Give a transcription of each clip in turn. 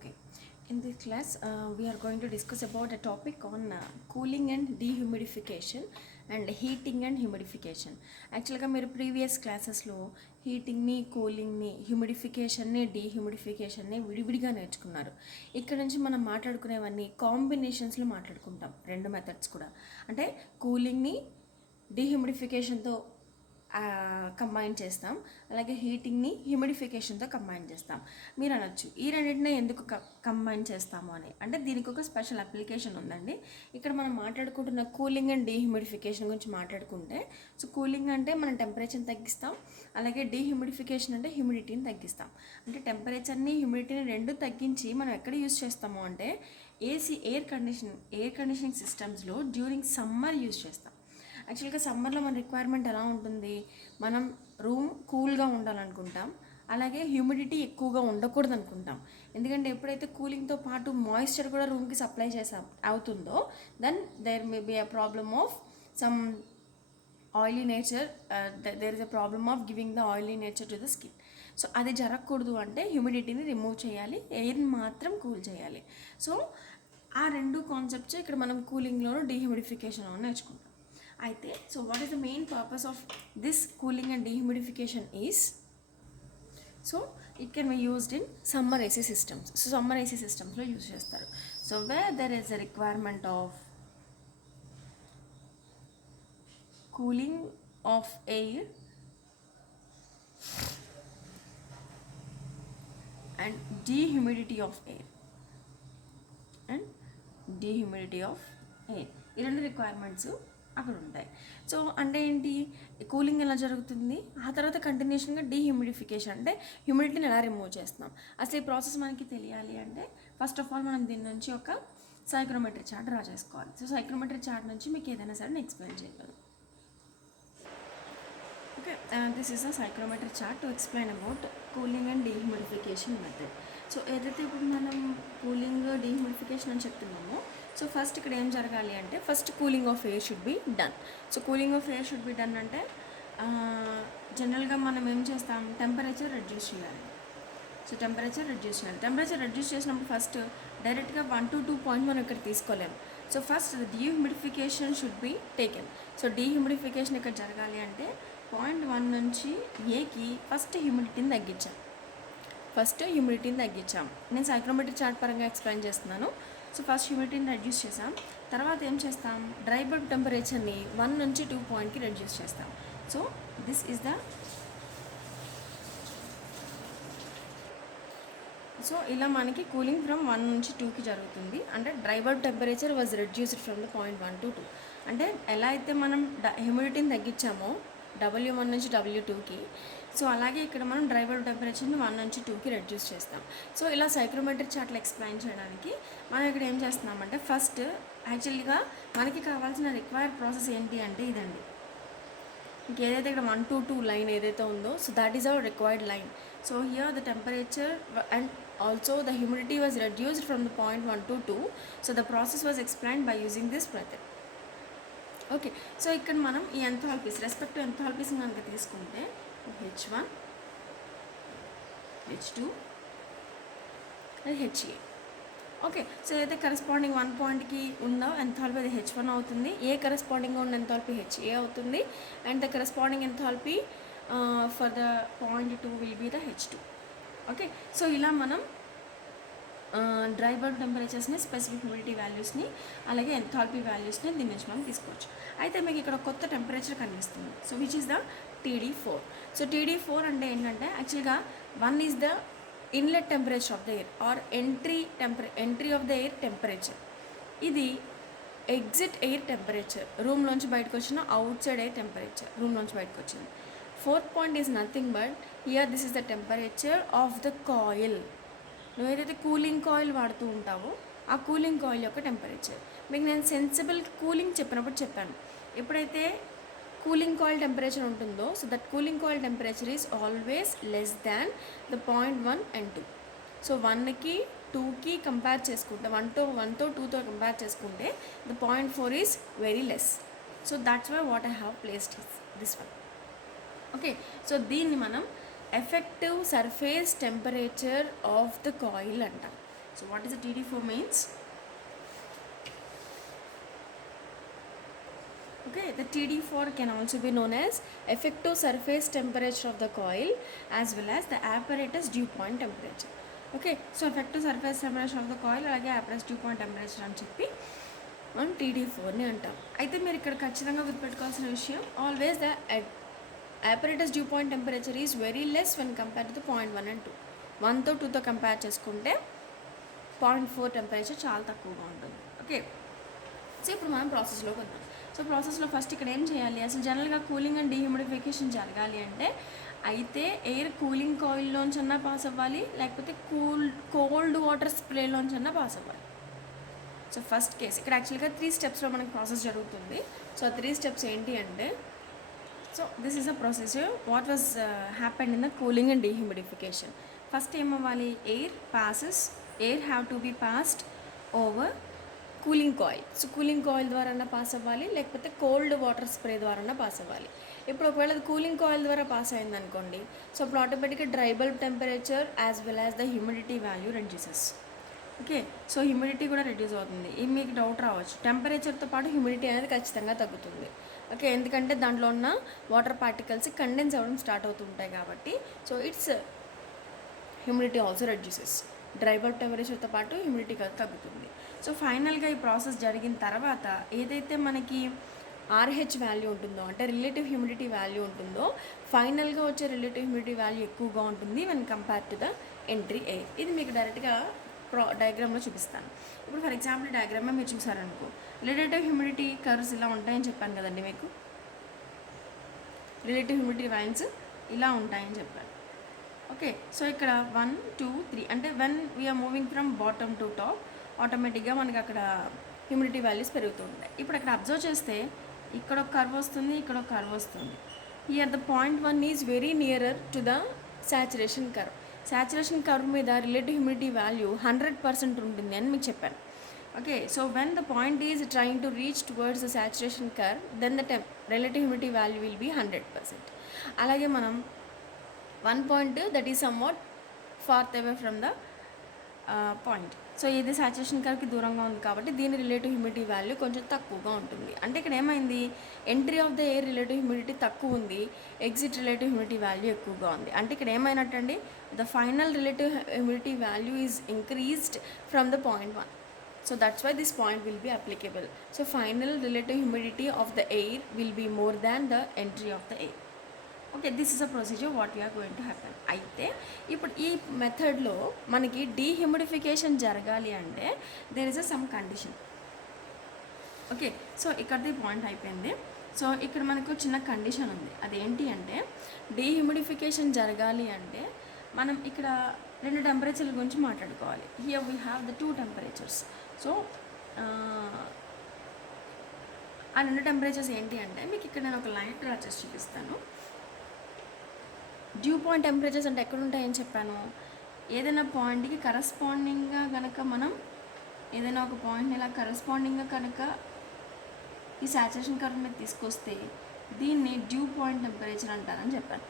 Okay, in this class, we are going to discuss about a topic on cooling and dehumidification and heating and humidification. యాక్చువల్గా మీరు previous క్లాసెస్లో హీటింగ్ని, కూలింగ్ని, హ్యూమిడిఫికేషన్ని, డీహ్యూమిడిఫికేషన్ని విడివిడిగా నేర్చుకున్నారు. ఇక్కడ నుంచి మనం మాట్లాడుకునేవన్నీ కాంబినేషన్స్లో మాట్లాడుకుంటాం, రెండు మెథడ్స్ కూడా. అంటే కూలింగ్ని డీహ్యూమిడిఫికేషన్తో కంబైన్ చేస్తాం, అలాగే హీటింగ్ని హ్యూమిడిఫికేషన్తో కంబైన్ చేస్తాం. మీరు అనొచ్చు, ఈ రెండింటిని ఎందుకు కంబైన్ చేస్తాము అని. అంటే దీనికి ఒక స్పెషల్ అప్లికేషన్ ఉందండి. ఇక్కడ మనం మాట్లాడుకుంటున్న కూలింగ్ అండ్ డీహ్యూమిడిఫికేషన్ గురించి మాట్లాడుకుంటే, సో కూలింగ్ అంటే మనం టెంపరేచర్ని తగ్గిస్తాం, అలాగే డీహ్యూమిడిఫికేషన్ అంటే హ్యూమిడిటీని తగ్గిస్తాం. అంటే టెంపరేచర్ని, హ్యూమిడిటీని రెండు తగ్గించి మనం ఎక్కడ యూజ్ చేస్తాము అంటే ఎయిర్ కండిషనింగ్ సిస్టమ్స్లో డ్యూరింగ్ సమ్మర్ యూజ్ చేస్తాం. యాక్చువల్గా సమ్మర్లో మన రిక్వైర్మెంట్ ఎలా ఉంటుంది, మనం రూమ్ కూల్గా ఉండాలనుకుంటాం, అలాగే హ్యూమిడిటీ ఎక్కువగా ఉండకూడదు అనుకుంటాం. ఎందుకంటే ఎప్పుడైతే కూలింగ్తో పాటు మాయిశ్చర్ కూడా రూమ్కి సప్లై అవుతుందో, then there may be a problem of some oily nature, there is a problem of giving the oily nature to the skin. So అది జరగకూడదు అంటే హ్యూమిడిటీని రిమూవ్ చేయాలి, ఎయిర్ని మాత్రం కూల్ చేయాలి. సో ఆ రెండు కాన్సెప్ట్స్ ఇక్కడ మనం కూలింగ్లోనూ డీహ్యూమిడిఫికేషన్లో నేర్చుకుంటాం. అయితే so what is the main purpose of this cooling and dehumidification is, so it can be used in summer AC systems. So summer AC సిస్టమ్స్లో యూజ్ చేస్తారు. So where there is a requirement of cooling of air and dehumidity of air ఈ రెండు requirements అక్కడ ఉంటాయి. So అంటే ఏంటి, cooling ఎలా జరుగుతుంది, ఆ తర్వాత కంటిన్యూషన్గా డీహ్యూమిడిఫికేషన్ అంటే హ్యూమిడిటీని ఎలా రిమూవ్ చేస్తున్నాం. అసలు ఈ ప్రాసెస్ మనకి తెలియాలి అంటే ఫస్ట్ ఆఫ్ ఆల్ మనం దీని నుంచి ఒక సైక్రోమెట్రీ చార్ట్ డ్రా చేసుకోవాలి. సో సైక్రోమెట్రీ చార్ట్ నుంచి మీకు ఏదైనా సరే నేను ఎక్స్ప్లెయిన్ చేయగలను. Okay, this is a psychrometry chart to explain about cooling and dehumidification method. So ఏదైతే ఇప్పుడు మనం కూలింగ్ డీహ్యూమిడిఫికేషన్ అని చెప్తున్నామో, సో ఫస్ట్ ఇక్కడ ఏం జరగాలి అంటే first cooling of air should be done. So cooling of air should be done అంటే జనరల్గా మనం ఏం చేస్తాం, టెంపరేచర్ రెడ్యూస్ చేయాలి. సో టెంపరేచర్ రెడ్యూస్ చేసినప్పుడు ఫస్ట్ డైరెక్ట్గా 1 to 2 పాయింట్ మనం ఇక్కడ తీసుకోలేము. So first dehumidification should be taken. So dehumidification ఇక్కడ జరగాలి అంటే 0.1 నుంచి ఏకి ఫస్ట్ హ్యూమిడిటీని తగ్గించాం. నేను సైక్రోమెట్రీ చార్ట్ పరంగా ఎక్స్ప్లెయిన్ చేస్తున్నాను. సో ఫస్ట్ హ్యూమిడిటీని రెడ్యూస్ చేసాం, తర్వాత ఏం చేస్తాం, డ్రై బల్బ్ టెంపరేచర్ని 1 నుంచి 2 పాయింట్కి రెడ్యూస్ చేస్తాం. So this is the, so ఇలా మనకి కూలింగ్ ఫ్రమ్ 1 నుంచి 2కి జరుగుతుంది. అంటే dry bulb temperature was reduced from the 0.1 to 2. అంటే ఎలా అయితే మనం హ్యూమిడిటీని తగ్గించామో W1 నుంచి W2కి, సో అలాగే ఇక్కడ మనం డ్రై బల్బ్ టెంపరేచర్ని 1 నుంచి 2కి రెడ్యూస్ చేస్తాం. సో ఇలా సైక్రోమెట్రీ చార్ట్లో ఎక్స్ప్లెయిన్ చేయడానికి మనం ఇక్కడ ఏం చేస్తున్నామంటే ఫస్ట్ యాక్చువల్గా మనకి కావాల్సిన రిక్వైర్డ్ ప్రాసెస్ ఏంటి అంటే ఇదండి. మీకు ఏదైతే ఇక్కడ 1 to 2 లైన్ ఏదైతే ఉందో, so that is our required line. So here the temperature and also the humidity was reduced from the 0.1 to 2. So the process was explained by using this method. Okay, so ఇక్కడ మనం ఈ enthalpies, respective enthalpies కనుక తీసుకుంటే H1, H2 అది HA. Okay, so ఏదైతే corresponding 1 పాయింట్కి ఉందో enthalpy అది H1 అవుతుంది, ఏ కరెస్పాండింగ్గా ఉన్న ఎంథాల్పీ HA అవుతుంది, and the corresponding enthalpy for the point 2 will be the H2. Okay, so ఇలా మనం డ్రై బల్బ్ టెంపరేచర్స్ని, స్పెసిఫిక్ హ్యూమిడిటీ వాల్యూస్ని, అలాగే ఎంథాల్పీ వాల్యూస్ని దీని నుంచి మనం తీసుకోవచ్చు. అయితే మీకు ఇక్కడ కొత్త టెంపరేచర్ కనిపిస్తుంది. So which is the TD4. So TD4 అంటే ఏంటంటే యాక్చువల్గా 1 is the inlet temperature of the air or entry of the air temperature. ఇది ఎగ్జిట్ ఎయిర్ టెంపరేచర్, రూమ్లోంచి బయటకు వచ్చిన అవుట్ సైడ్ ఎయిర్ టెంపరేచర్, రూమ్లోంచి బయటకు వచ్చింది. 4th point is nothing but here this is the temperature of the coil. నువ్వు ఏదైతే cooling coil వాడుతూ ఉంటావో ఆ కూలింగ్ కాయిల్ యొక్క టెంపరేచర్. మీకు నేను సెన్సిబుల్ కూలింగ్ చెప్పినప్పుడు చెప్పాను, ఎప్పుడైతే కూలింగ్ కాయిల్ టెంపరేచర్ ఉంటుందో, so that cooling coil temperature is always less than the 0.1 and 2. So 1కి 2కి కంపేర్ చేసుకుంటే, 1తో 2తో కంపేర్ చేసుకుంటే the 0.4 is very less. So that's why what I have placed this one. Okay, so దీన్ని మనం effective surface temperature of the coil అంటాం. So what is the TD4 means? Okay, the TD4 can also be known as effective surface temperature of the coil as well as the apparatus dew point temperature. Okay, so effective surface temperature of the coil అలాగే apparatus dew point temperature అని చెప్పి మనం TD4ని అంటాం. అయితే మీరు ఇక్కడ ఖచ్చితంగా గుర్తుపెట్టుకోవాల్సిన విషయం, always the apparatus dew point temperature is very less when compared to the 0.1 and 2. 1తో 2తో కంపేర్ చేసుకుంటే 0.4 టెంపరేచర్ చాలా తక్కువగా ఉంటుంది. ఓకే, సో ఇప్పుడు మనం ప్రాసెస్లోకి వద్దాం. సో ప్రాసెస్లో ఫస్ట్ ఇక్కడ ఏం చేయాలి, అసలు జనరల్గా కూలింగ్ అండ్ డీహ్యూమిడిఫికేషన్ జరగాలి అంటే అయితే ఎయిర్ కూలింగ్ కాయిల్లోంచన్నా పాస్ అవ్వాలి, లేకపోతే కోల్డ్ వాటర్ స్ప్రేలోంచన్నా పాస్ అవ్వాలి. సో ఫస్ట్ కేస్ ఇక్కడ యాక్చువల్గా 3 స్టెప్స్లో మనకి ప్రాసెస్ జరుగుతుంది. సో 3 స్టెప్స్ ఏంటి అంటే, so this is a procedure what was happened in the cooling and dehumidification. First ఏమవ్వాలి, air have to be passed over cooling coil. So cooling coil ద్వారా pass అవ్వాలి, లేకపోతే కోల్డ్ వాటర్ స్ప్రే ద్వారా pass అవ్వాలి. ఇప్పుడు ఒకవేళ అది కూలింగ్ కాయిల్ ద్వారా పాస్ అయిందనుకోండి, సో అప్పుడు ఆటోమేటిక్గా dry bulb temperature as well as the humidity value reduces. Okay, so humidity కూడా రెడ్యూస్ అవుతుంది. ఇది మీకు డౌట్ రావచ్చు, టెంపరేచర్తో పాటు హ్యూమిడిటీ అనేది ఖచ్చితంగా తగ్గుతుంది. ఓకే, ఎందుకంటే దాంట్లో ఉన్న వాటర్ పార్టికల్స్ కండెన్స్ అవ్వడం స్టార్ట్ అవుతుంటాయి కాబట్టి. So it's humidity also reduces. Dry bulb టెంపరేచర్తో పాటు హ్యూమిడిటీ తగ్గుతుంది. సో ఫైనల్గా ఈ ప్రాసెస్ జరిగిన తర్వాత ఏదైతే మనకి RH వాల్యూ ఉంటుందో, అంటే రిలేటివ్ హ్యూమిడిటీ వాల్యూ ఉంటుందో, ఫైనల్గా వచ్చే రిలేటివ్ హ్యూమిడిటీ వాల్యూ ఎక్కువగా ఉంటుంది when compare to the entry air. ఇది మీకు డైరెక్ట్గా డయాగ్రామ్లో చూపిస్తాను. ఇప్పుడు ఫర్ ఎగ్జాంపుల్ డయాగ్రామ్లో మీరు చూసారనుకో, రిలేటివ్ హ్యూమిడిటీ కర్వ్స్ ఇలా ఉంటాయని చెప్పాను కదండి మీకు. రిలేటివ్ హ్యూమిడిటీ లైన్స్ ఇలా ఉంటాయని చెప్పాను. ఓకే, సో ఇక్కడ 1, 2, 3 అంటే when we are moving from bottom to top ఆటోమేటిక్గా మనకి అక్కడ హ్యూమిడిటీ వాల్యూస్ పెరుగుతూ ఉంటాయి. ఇప్పుడు అక్కడ అబ్జర్వ్ చేస్తే ఇక్కడ ఒక కర్వ్ వస్తుంది, ఇక్కడ ఒక కర్వ్ వస్తుంది. Here the 0.1 is very nearer to the saturation curve. Saturation curve మీద రిలేటివ్ హ్యూమిడిటీ వాల్యూ 100% ఉంటుంది అని మీకు చెప్పాను. Okay, so when the point is trying to reach towards the saturation curve then the relative humidity value will be 100%. అలాగే మనం 1 point that is somewhat far away from the point. So ఇది saturation కర్వ్కి దూరంగా ఉంది కాబట్టి దీని relative humidity value కొంచెం తక్కువగా ఉంటుంది. అంటే ఇక్కడ ఏమైంది, entry of the air relative humidity తక్కువ ఉంది, ఎగ్జిట్ రిలేటివ్ హ్యూమిడిటీ వాల్యూ ఎక్కువగా ఉంది. అంటే ఇక్కడ ఏమైనట్టండి, the final relative humidity value is increased from the 0.1. So that's why this point will be applicable. So final relative humidity of the air will be more than the entry of the air. Okay, this is a procedure what we are going to happen. అయితే ఇప్పుడు ఈ మెథడ్లో మనకి dehumidification జరగాలి అంటే there is a some condition. Okay, so ఇక్కడది point అయిపోయింది. So ఇక్కడ మనకు చిన్న కండిషన్ ఉంది. అదేంటి అంటే, డీహ్యూమిడిఫికేషన్ జరగాలి అంటే మనం ఇక్కడ 2 టెంపరేచర్ల గురించి మాట్లాడుకోవాలి. Here we have the 2 temperatures. So ఆ 2 టెంపరేచర్స్ ఏంటి అంటే, మీకు ఇక్కడ నేను ఒక లైన్ డ్రా చేసి చూపిస్తాను. డ్యూ పాయింట్ టెంపరేచర్స్ అంటే ఎక్కడ ఉంటాయని చెప్పాను, ఏదైనా పాయింట్కి కరస్పాండింగ్గా కనుక మనం ఏదైనా ఒక పాయింట్ని ఇలా కరస్పాండింగ్గా కనుక ఈ సాచురేషన్ కర్వ్ మీద తీసుకొస్తే దీన్ని డ్యూ పాయింట్ టెంపరేచర్ అంటారని చెప్పాను.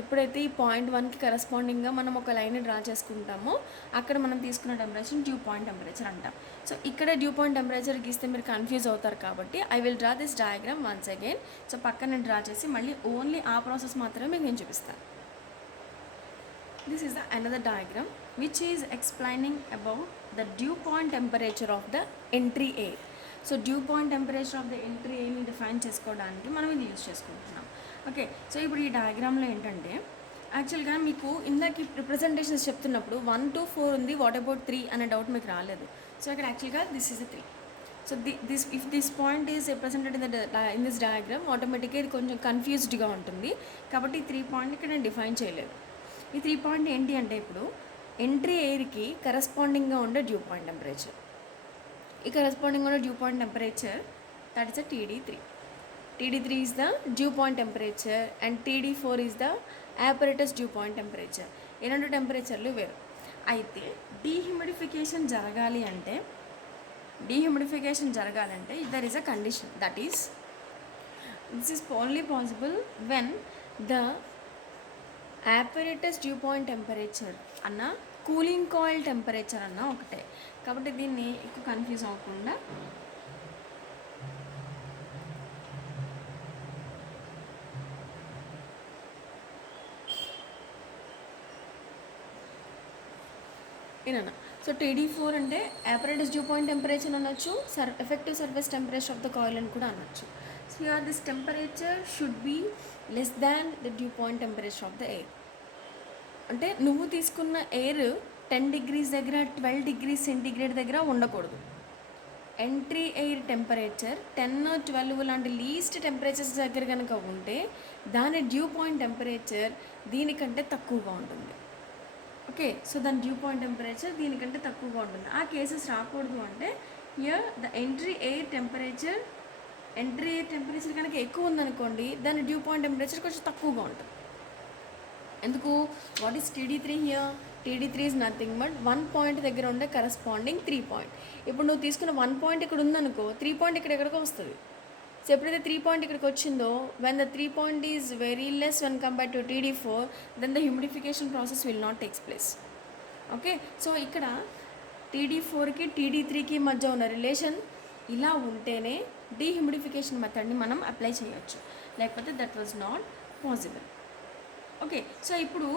ఎప్పుడైతే ఈ 0.1కి కరస్పాండింగ్గా మనం ఒక లైన్ డ్రా చేసుకుంటామో అక్కడ మనం తీసుకున్న టెంపరేచర్ డ్యూ పాయింట్ టెంపరేచర్ అంటాం. సో ఇక్కడ డ్యూ పాయింట్ టెంపరేచర్ గీస్తే మీరు కన్ఫ్యూజ్ అవుతారు కాబట్టి I will draw this diagram once again. So పక్కన నేను డ్రా చేసి మళ్ళీ ఓన్లీ ఆ ప్రాసెస్ మాత్రమే మీకు నేను చూపిస్తాను. This is the another diagram which is explaining about the dew point temperature of the entry air. So dew point temperature of the entry ఎయిర్ని డిఫైన్ చేసుకోవడానికి మనం ఇది యూజ్ చేసుకుంటున్నాం. ఓకే, సో ఇప్పుడు ఈ డయాగ్రామ్లో ఏంటంటే, యాక్చువల్గా మీకు ఇందాక రిప్రజెంటేషన్స్ చెప్తున్నప్పుడు 1 to 4 ఉంది, వాట్ అబౌట్ 3 అనే డౌట్ మీకు రాలేదు. సో ఇక్కడ యాక్చువల్గా this is 3. So if this point is represented in this diagram ఆటోమేటిక్గా ఇది కొంచెం కన్ఫ్యూజ్డ్గా ఉంటుంది కాబట్టి ఈ 3 పాయింట్ ఇక్కడ నేను డిఫైన్ చేయలేదు. ఈ 3 పాయింట్ ఏంటి అంటే, ఇప్పుడు ఎంట్రీ ఎయిర్కి కరస్పాండింగ్గా ఉండే డ్యూ పాయింట్ టెంపరేచర్, ఈ కరస్పాండింగ్ ఉన్న due point temperature that is the TD3. TD3 is the dew point temperature and TD4 is the apparatus dew point temperature. ఈ 2 టెంపరేచర్లు వేరు. అయితే డీహ్యూమిడిఫికేషన్ జరగాలి అంటే there is a condition, that is this is only possible when the apparatus dew point temperature అన్న cooling coil temperature అన్న ఒకటే. కాబట్టి దీన్ని ఎక్కువ కన్ఫ్యూజ్ అవ్వకుండా ఏనన్నా. సో TD4 అంటే apparatus dew point temperature అనొచ్చు, effective surface temperature of the coil అని కూడా అనొచ్చు. So here this temperature should be less than the dew point temperature of the air. అంటే నువ్వు తీసుకున్న ఎయిర్ 10 degrees దగ్గర 12 degrees సెంటీగ్రేడ్ దగ్గర ఉండకూడదు. ఎంట్రీ ఎయిర్ టెంపరేచర్ 10 12 లాంటి లీస్ట్ టెంపరేచర్స్ దగ్గర కనుక ఉంటే దాని డ్యూ పాయింట్ టెంపరేచర్ దీనికంటే తక్కువగా ఉంటుంది. ఓకే, సో దాని డ్యూ పాయింట్ టెంపరేచర్ దీనికంటే తక్కువగా ఉంటుంది. ఆ కేసెస్ రాకూడదు అంటే here the entry air temperature కనుక ఎక్కువ ఉందనుకోండి, దాని డ్యూ పాయింట్ టెంపరేచర్ కొంచెం తక్కువగా ఉంటుంది. ఎందుకు? What is TD3 here? TD3 is nothing but 1 point దగ్గర ఉండే కరస్పాండింగ్ 3 పాయింట్. ఇప్పుడు నువ్వు తీసుకున్న 1 పాయింట్ ఇక్కడ ఉందనుకో, 3 పాయింట్ ఎక్కడికో వస్తుంది. సో ఎప్పుడైతే 3 పాయింట్ ఇక్కడికి వచ్చిందో, when the 3 point is very less when compare to TD4, then the humidification process will not takes place. Okay, so ఇక్కడ TD4కి TD3కి మధ్య ఉన్న రిలేషన్ ఇలా ఉంటేనే డీహ్యూమిడిఫికేషన్ మెథడ్ని మనం అప్లై చేయొచ్చు, లేకపోతే that was not possible. Okay, so ఇప్పుడు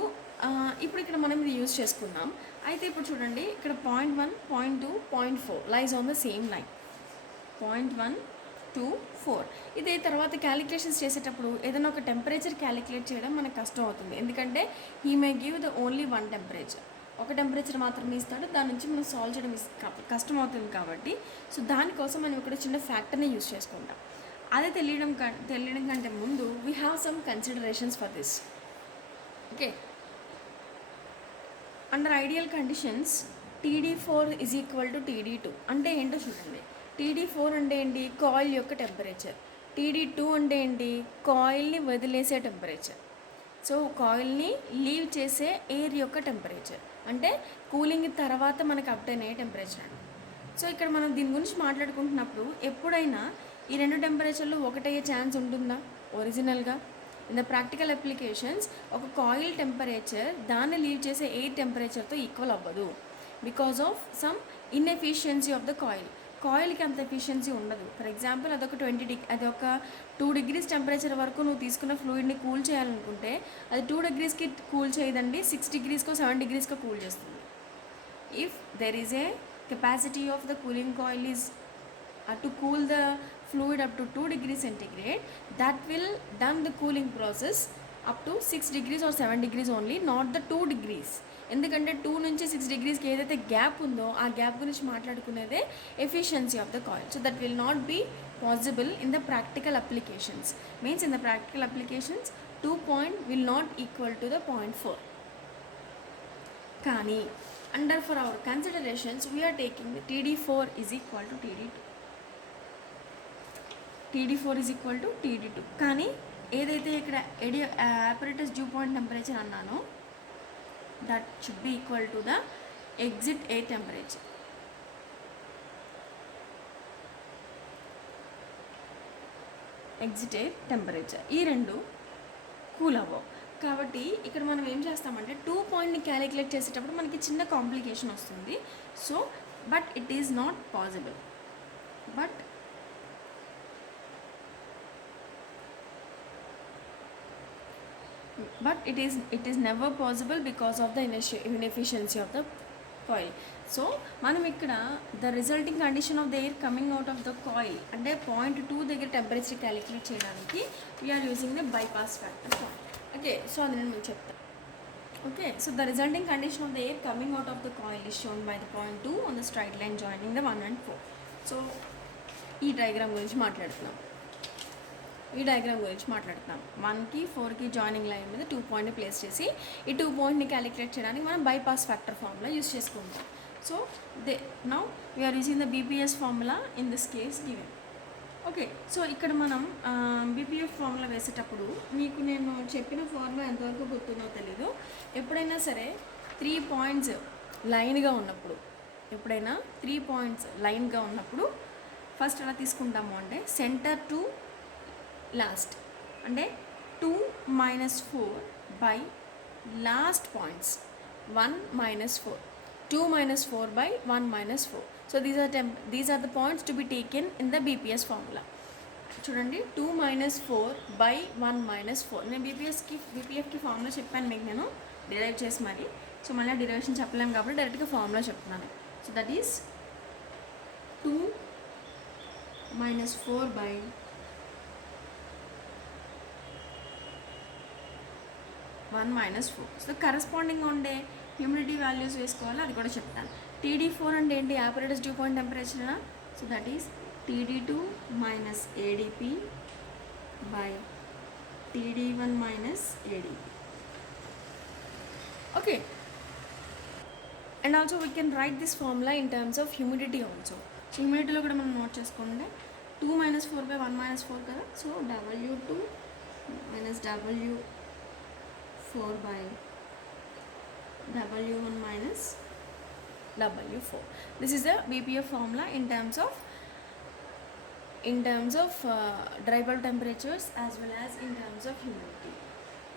ఇక్కడ మనం ఇది యూజ్ చేసుకుందాం. అయితే ఇప్పుడు చూడండి, ఇక్కడ 0.1, 0.2, 0.4 లైజ్ ఆన్ ద సేమ్ లైన్. 0.1 2 4. ఇదే తర్వాత క్యాలిక్యులేషన్స్ చేసేటప్పుడు ఏదైనా ఒక టెంపరేచర్ క్యాలిక్యులేట్ చేయడం మనకు కష్టం అవుతుంది. ఎందుకంటే he may give the only 1 temperature, ఒక టెంపరేచర్ మాత్రమే ఇస్తాడు. దాని నుంచి మనం సాల్వ్ చేయడం కష్టం అవుతుంది. కాబట్టి సో దానికోసం మనం ఇక్కడ చిన్న ఫ్యాక్టర్ని యూజ్ చేసుకుంటాం. అదే తెలియడం కంటే ముందు we have some considerations for this. Okay, under ideal conditions TD4 is equal to TD2. అంటే ఏంటో చూడండి. TD4 అంటే ఏంటి? కాయిల్ యొక్క టెంపరేచర్. TD2 అంటే ఏంటి? కాయిల్ని వదిలేసే టెంపరేచర్. సో కాయిల్ని లీవ్ చేసే ఎయిర్ యొక్క టెంపరేచర్, అంటే కూలింగ్ తర్వాత మనకు అప్టైన్ అయ్యే టెంపరేచర్ అండి. సో ఇక్కడ మనం దీని గురించి మాట్లాడుకుంటున్నప్పుడు ఎప్పుడైనా ఈ రెండు టెంపరేచర్లు ఒకటయ్యే ఛాన్స్ ఉంటుందా ఒరిజినల్గా? ఇన్ ద ప్రాక్టికల్ అప్లికేషన్స్ ఒక కాయిల్ టెంపరేచర్ దాన్ని లీవ్ చేసే ఎయిర్ టెంపరేచర్తో ఈక్వల్ అవ్వదు, because of some inefficiency of the coil. కాయిల్కి అంత ఎఫిషియన్సీ ఉండదు. ఫర్ ఎగ్జాంపుల్ అదొక 2 degrees టెంపరేచర్ వరకు నువ్వు తీసుకున్న ఫ్లూయిడ్ని కూల్ చేయాలనుకుంటే అది 2 degreesకి కూల్ చేయదండి, 6 degreesకో 7 degreesకో కూల్ చేస్తుంది. If there is a capacity of the cooling coil is to cool the fluid up to 2 degrees centigrade, that will done the cooling process up to 6 degrees or 7 degrees only, not the 2 degrees. ఎందుకంటే 2 నుంచి 6 degreesకి ఏదైతే gap ఉందో ఆ gap గురించి మాట్లాడుకునేదే efficiency of the coil. So that will not be possible in the practical applications. Means in the practical applications 2 point will not equal to the 0.4. కానీ under for our considerations we are taking TD4 is equal to TD2. TD4 is equal to TD2. కానీ ఏదైతే ఇక్కడ apparatus dew point temperature అన్నానో that should be equal to the exit air temperature. Exit air temperature ఈ రెండు cool అవ్వవు. కాబట్టి ఇక్కడ మనం ఏం చేస్తామంటే 2 పాయింట్ని క్యాలిక్యులేట్ చేసేటప్పుడు మనకి చిన్న కాంప్లికేషన్ వస్తుంది. So but it is not possible. But it is never possible because of the inefficiency of the coil. So మనం ఇక్కడ the resulting condition of the air coming out of the coil అంటే 0.2 దగ్గర temperature calculate చేయడానికి we are using the bypass factor point. Okay, so అది నేను మీకు చెప్తాను. Okay, so the resulting condition of the air coming out of the coil is shown by the 0.2 on the straight line joining the 1 and 4. So ఈ diagram గురించి మాట్లాడుతున్నాం. 1కి 4కి joining line మీద 2 పాయింట్ని ప్లేస్ చేసి ఈ 2 పాయింట్ని క్యాలిక్యులేట్ చేయడానికి మనం బైపాస్ ఫ్యాక్టర్ ఫార్ములా యూస్ చేసుకుంటాం. So now we are using the BPS formula in this case given. Okay, so ఇక్కడ మనం BPF ఫార్ములా వేసేటప్పుడు మీకు నేను చెప్పిన ఫార్ములా ఎంతవరకు గుర్తుందో తెలీదు. ఎప్పుడైనా సరే 3 పాయింట్స్ లైన్గా ఉన్నప్పుడు ఫస్ట్ ఎలా తీసుకుంటాము అంటే సెంటర్ టు లాస్ట్ అంటే 2 - 4 by last points 1 minus 4. 2 minus 4 by 1 minus 4. So these are the points to be taken in the BPS formula. చూడండి 2 minus 4 by 1 minus 4. నేను బీపీఎఫ్కి ఫార్ములా చెప్పాను మీకు, నేను డిరైవ్ చేసి మరి. సో మళ్ళీ డిరైవేషన్ చెప్పలేము కాబట్టి డైరెక్ట్గా ఫార్ములా చెప్తున్నాను. So that is 2 minus 4 by 1 minus 4. So corresponding ఉండే హ్యూమిడిటీ వాల్యూస్ వేసుకోవాలి, అది కూడా చెప్తాను. TD4 అంటే ఏంటి? Operators due point temperature. So that is TD2 minus ADP by TD1 minus ADP. Okay, and also we can write this formula in terms of humidity also. So humidity lo kuda manam note chesukonde 2 minus 4 by 1 minus 4 kada. So W2 minus W4 by W1 minus W4. This is the BPF formula in terms of dry bulb temperatures as well as in terms of humidity.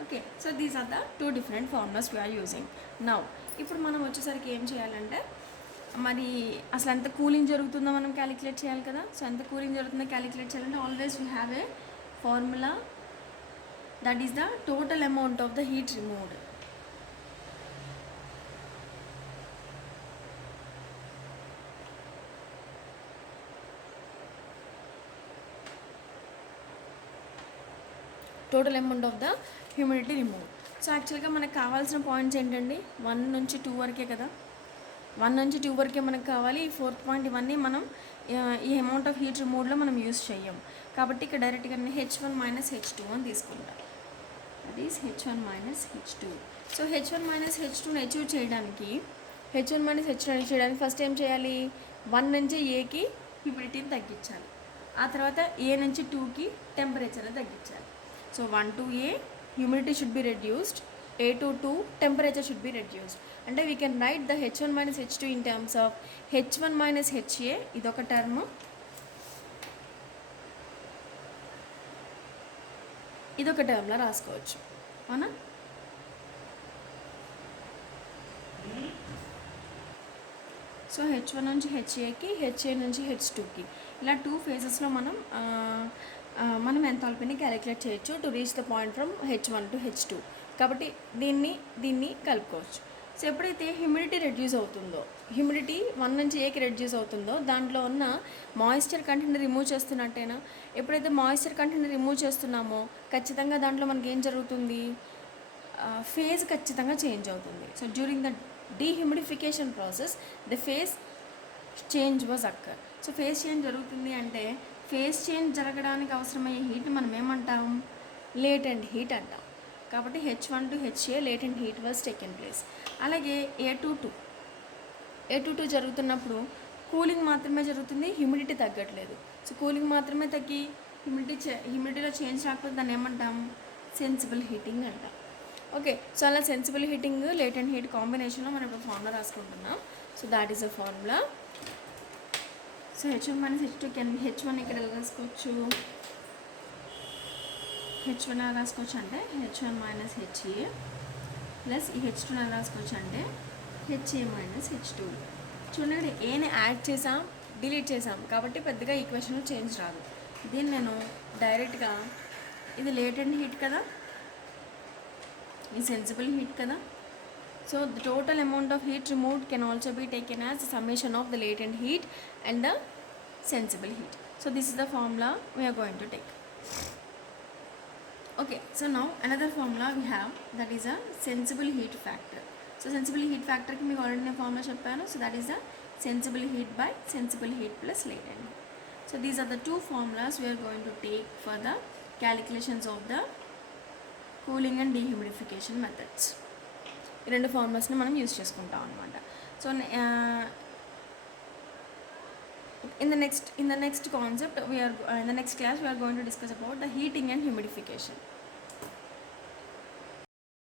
Okay, so these are the two different formulas we are using. Now ఇప్పుడు మనం వచ్చేసరికి ఏం చేయాలంటే, మరి అసలు ఎంత cooling జరుగుతుందో మనం క్యాలిక్యులేట్ చేయాలి కదా. సో ఎంత కూలింగ్ జరుగుతుందో క్యాలిక్యులేట్ చేయాలంటే always we have a formula, that is the total amount of the heat removed. Total amount of the humidity remove. So యాక్చువల్గా మనకు కావాల్సిన పాయింట్స్ ఏంటండి? 1 నుంచి 2 వరకే కదా. 1 నుంచి 2 వరకే మనకు కావాలి. ఈ 4th పాయింట్ ఇవన్నీ మనం ఈ అమౌంట్ ఆఫ్ హీట్ రిమూవ్లో మనం యూస్ చేయం కాబట్టి ఇక్కడ డైరెక్ట్గా H1 minus H2 అని తీసుకుంటాం. That is H1 minus H2. సో H1 minus H2ని అచీవ్ చేయడానికి, H1 minus H2 చేయడానికి ఫస్ట్ ఏం చేయాలి? 1 నుంచి Aకి హ్యూమిడిటీని తగ్గించాలి, ఆ తర్వాత A నుంచి 2కి టెంపరేచర్ని తగ్గించాలి. So 1 to A, humidity should be reduced. A to 2, temperature should be reduced. And we can write the H1 minus H2 in terms of H1 minus HA. ఇదొక టర్మ్, ఇదొక టర్మ్లో రాసుకోవచ్చు, అవునా? సో H1 నుంచి HAకి, HA నుంచి H2కి, ఇలా 2 ఫేజెస్లో మనం ఎంథాల్పీని క్యాలిక్యులేట్ చేయొచ్చు to reach the point from H1 to H2. కాబట్టి దీన్ని కలుపుకోవచ్చు. సో ఎప్పుడైతే హ్యూమిడిటీ రెడ్యూస్ అవుతుందో, హ్యూమిడిటీ 1 నుంచి Aకి రెడ్యూస్ అవుతుందో దాంట్లో ఉన్న మాయిశ్చర్ కంటెంట్ రిమూవ్ చేస్తున్నట్టేనా? ఎప్పుడైతే మాయిశ్చర్ కంటెంట్ రిమూవ్ చేస్తున్నామో ఖచ్చితంగా దాంట్లో మనకి ఏం జరుగుతుంది? ఫేజ్ ఖచ్చితంగా చేంజ్ అవుతుంది. So during the dehumidification process the phase change was occur. So phase change జరుగుతుంది అంటే ఫేజ్ చేంజ్ జరగడానికి అవసరమయ్యే హీట్ మనం ఏమంటాం? లేటెంట్ హీట్ అంటాం. కాబట్టి H1 to HA latent heat was taken place. అలాగే A22 జరుగుతున్నప్పుడు కూలింగ్ మాత్రమే జరుగుతుంది, హ్యూమిడిటీ తగ్గట్లేదు. సో కూలింగ్ మాత్రమే తగ్గి హ్యూమిడిటీలో చేంజ్ రాకపోతే దాన్ని ఏమంటాం? సెన్సిబుల్ హీటింగ్ అంటాం. ఓకే, సో అలా సెన్సిబుల్ హీటింగ్ లేటెంట్ హీట్ కాంబినేషన్లో మనం ఇప్పుడు ఫార్ములా రాసుకుంటున్నాం. So that is a formula. So H1 minus H2 can be H1 ఇక్కడ ఎలా రాసుకోవచ్చు? H1 ఎలా రాసుకోవచ్చు అంటే H1 minus HA ప్లస్ ఈ H2 ఎలా రాసుకోవచ్చు అంటే HA minus H2. చూడండి, ఏని యాడ్ చేసాం, డిలీట్ చేసాం కాబట్టి పెద్దగా ఈక్వేషన్లో చేంజ్ రాదు. దీన్ని నేను డైరెక్ట్గా, ఇది లేటెంట్ హీట్ కదా, ఇది సెన్సిబుల్ హీట్ కదా. So the total amount of heat removed can also be taken as the summation of the latent heat and the sensible heat. So this is the formula we are going to take. Okay, so now another formula we have, that is a sensible heat factor. So sensible heat factor ki meeku already formula cheppanu. So that is the sensible heat by sensible heat plus latent heat. So these are the two formulas we are going to take for the calculations of the cooling and dehumidification methods. ఈ రెండు ఫార్ములాస్ని మనం use చేసుకుంటాం అనమాట. So in the next concept in the next class we are going to discuss about the heating and humidification.